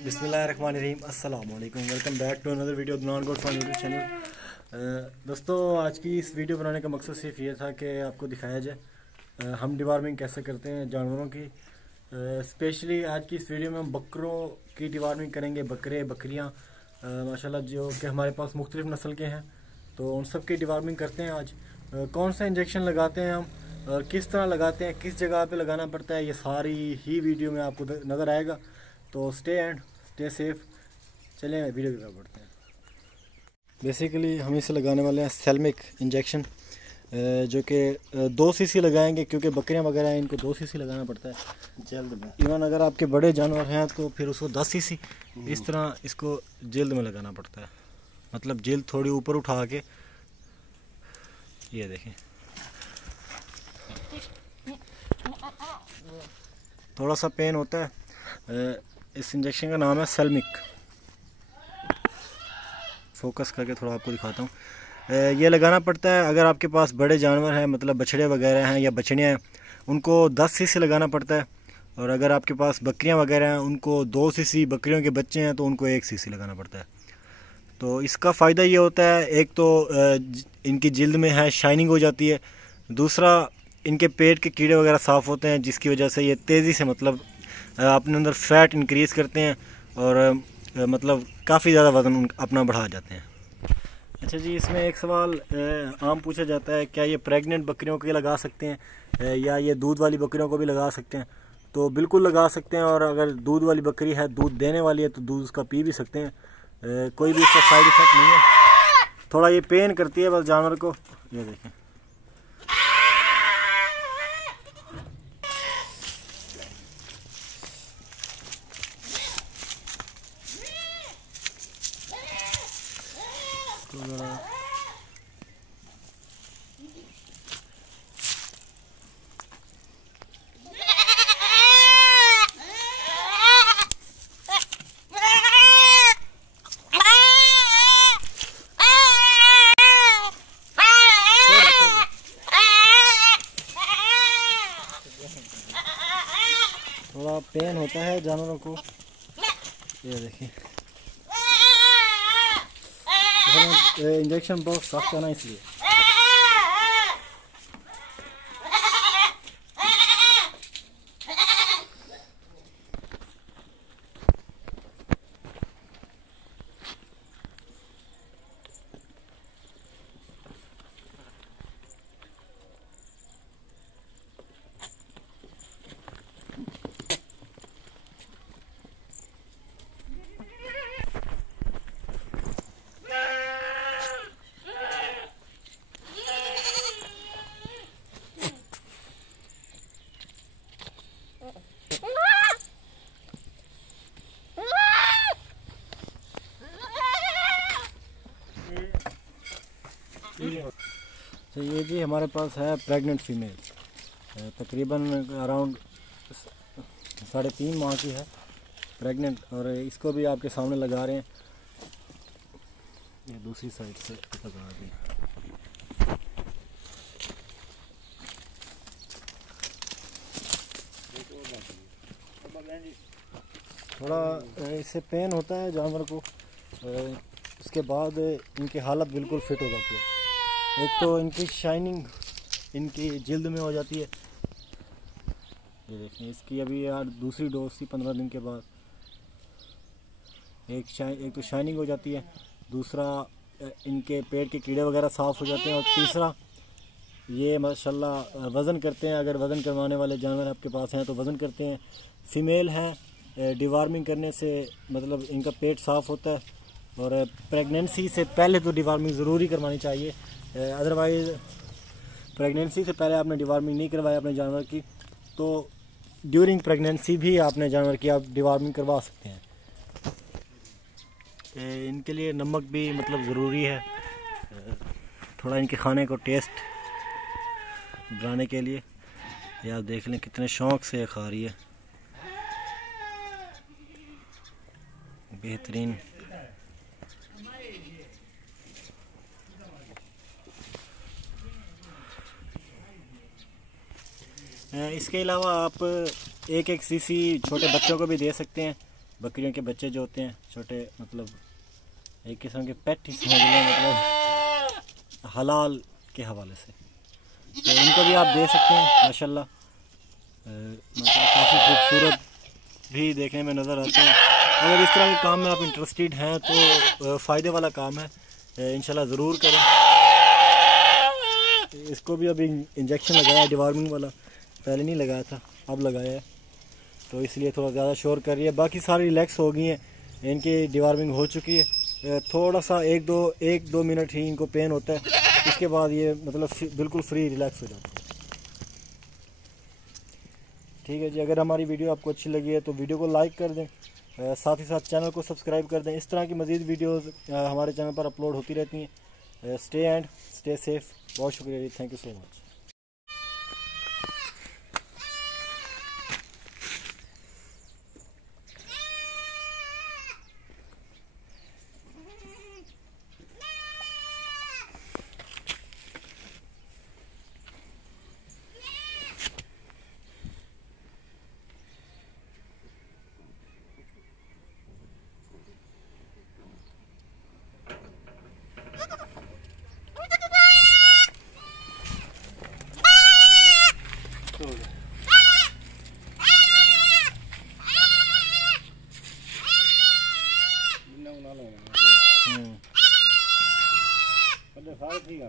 बिस्मिल्लाहिर्रहमानिर्रहीम अस्सलाम वालेकुम। Welcome back to another video non good for YouTube channel. दोस्तों, आज की इस वीडियो बनाने का मकसद सिर्फ ये था कि आपको दिखाया जाए हम डिवार्मिंग कैसे करते हैं जानवरों की। स्पेशली आज की इस वीडियो में हम बकरों की डिवार्मिंग करेंगे। बकरे बकरियाँ माशाल्लाह जो कि हमारे पास मुख्तलिफ नस्ल के हैं, तो उन सब की डिवार्मिंग करते हैं आज। कौन सा इंजेक्शन लगाते हैं हम और किस तरह लगाते हैं, किस जगह पे लगाना पड़ता है, ये सारी ही वीडियो में आपको नज़र आएगा। तो स्टे एंड स्टे सेफ। चलें वीडियो की तरफ बढ़ते हैं। बेसिकली हम इसे लगाने वाले हैं सेल्मिक इंजेक्शन, जो कि 2 सीसी लगाएंगे, क्योंकि बकरियां वगैरह हैं इनको 2 सीसी लगाना पड़ता है जल्द में। इवन अगर आपके बड़े जानवर हैं तो फिर उसको 10 सीसी इस तरह इसको जल्द में लगाना पड़ता है। मतलब जल्द थोड़ी ऊपर उठा के, ये देखें, थोड़ा सा पेन होता है। इस इंजेक्शन का नाम है सेल्मिक। फोकस करके थोड़ा आपको दिखाता हूँ। ये लगाना पड़ता है अगर आपके पास बड़े जानवर हैं, मतलब बछड़े वगैरह हैं या बछड़ियाँ हैं, उनको 10 सीसी लगाना पड़ता है। और अगर आपके पास बकरियाँ वगैरह हैं उनको 2 सीसी, बकरियों के बच्चे हैं तो उनको 1 सीसी लगाना पड़ता है। तो इसका फ़ायदा ये होता है, एक तो इनकी जिल्द में है शाइनिंग हो जाती है, दूसरा इनके पेट के कीड़े वगैरह साफ़ होते हैं, जिसकी वजह से ये तेज़ी से मतलब अपने अंदर फैट इंक्रीज़ करते हैं और मतलब काफ़ी ज़्यादा वज़न अपना बढ़ा जाते हैं। अच्छा जी, इसमें एक सवाल आम पूछा जाता है, क्या ये प्रेग्नेंट बकरियों को लगा सकते हैं या ये दूध वाली बकरियों को भी लगा सकते हैं? तो बिल्कुल लगा सकते हैं। और अगर दूध वाली बकरी है, दूध देने वाली है, तो दूध उसका पी भी सकते हैं। कोई भी इसका साइड इफ़ेक्ट नहीं है। थोड़ा ये पेन करती है बस जानवर को, ये देखें। थोड़ा पेन होता है जानवरों को, ये देखिए। इंजेक्शन बहुत सख्त है ना, इसलिए। तो ये जी हमारे पास है प्रेग्नेंट फीमेल, तकरीबन अराउंड 3.5 माह की है प्रेग्नेंट, और इसको भी आपके सामने लगा रहे हैं। ये दूसरी साइड से लगा रहे हैं। थोड़ा इससे पेन होता है जानवर को, उसके बाद इनकी हालत बिल्कुल फिट हो जाती है। एक तो इनकी शाइनिंग इनकी जिल्द में हो जाती है, ये देखें। इसकी अभी यार दूसरी डोज थी 15 दिन के बाद। एक तो शाइनिंग हो जाती है, दूसरा इनके पेट के कीड़े वगैरह साफ़ हो जाते हैं, और तीसरा ये माशाल्लाह वज़न करते हैं। अगर वज़न करवाने वाले जानवर आपके पास हैं तो वज़न करते हैं। फ़ीमेल हैं, डिवार्मिंग करने से मतलब इनका पेट साफ़ होता है। और प्रेगनेंसी से पहले तो डिवार्मिंग ज़रूरी करवानी चाहिए, अदरवाइज़ प्रेगनेंसी से पहले आपने डिवार्मिंग नहीं करवाया अपने जानवर की, तो ड्यूरिंग प्रेगनेंसी भी आपने जानवर की आप डिवार्मिंग करवा सकते हैं। इनके लिए नमक भी मतलब ज़रूरी है, थोड़ा इनके खाने को टेस्ट बनाने के लिए। ये आप देख लें कितने शौक़ से खा रही है, बेहतरीन। इसके अलावा आप 1-1 सीसी छोटे बच्चों को भी दे सकते हैं, बकरियों के बच्चे जो होते हैं छोटे, मतलब एक किस्म के पेट ही समझ लें, मतलब हलाल के हवाले से, तो इनको भी आप दे सकते हैं। माशाल्लाह मतलब काफ़ी खूबसूरत भी देखने में नज़र आते हैं। अगर इस तरह के काम में आप इंटरेस्टेड हैं तो फ़ायदे वाला काम है, इंशाल्लाह ज़रूर करें। इसको भी अभी इंजेक्शन लगाया है डिवॉर्मिंग वाला, पहले नहीं लगाया था, अब लगाया है, तो इसलिए थोड़ा ज़्यादा शोर कर रही है। बाकी सारी रिलैक्स हो गई हैं, इनकी डिवॉर्मिंग हो चुकी है। थोड़ा सा एक दो मिनट ही इनको पेन होता है, इसके बाद ये मतलब बिल्कुल फ्री रिलैक्स हो जाती है। ठीक है जी, अगर हमारी वीडियो आपको अच्छी लगी है तो वीडियो को लाइक कर दें, साथ ही साथ चैनल को सब्सक्राइब कर दें। इस तरह की मज़ीद वीडियोस हमारे चैनल पर अपलोड होती रहती हैं। Stay and stay safe. बहुत शुक्रिया जी, थैंक यू सो मच। सारे ठीक है।